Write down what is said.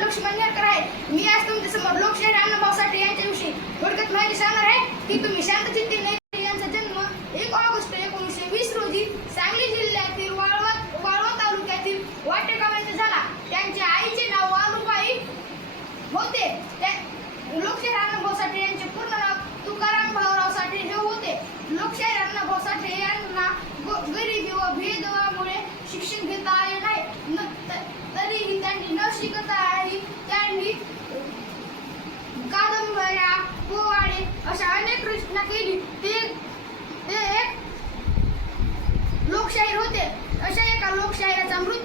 सावरकर आहे. मी आज तुमच्यासमोर लोकशाही अण्णाभाऊ साठे यांच्याविषयी थोडक्यात माहिती सांगणार आहे की तुम्ही शांतचित्ते नेते यांचा जन्म एक ऑगस्ट एकोणीसशे वीस रोजी सांगली जिल्ह्यातील वाळवा वाळवा तालुक्यातील वाटेगाव येथे झाला. त्यांच्या आईचे नाव वालुबाई होते. लोकशाही अण्णाभाऊ साठे यांचे पूर्ण नाव तुकाराम भाऊराव साठे हे होते. लोकशाही अण्णाभाऊ साठे यांना ग- गरिबी व भेदभावामुळे शिक्षण घेता आले नाही. तरीही त्यांनी न शिकता त्यांनी कादंबऱ्या पोवाडे अशा घोषणा केली ते ते एक लोकशाहीर होते. अशा एका लोकशाहीराचा मृत्यू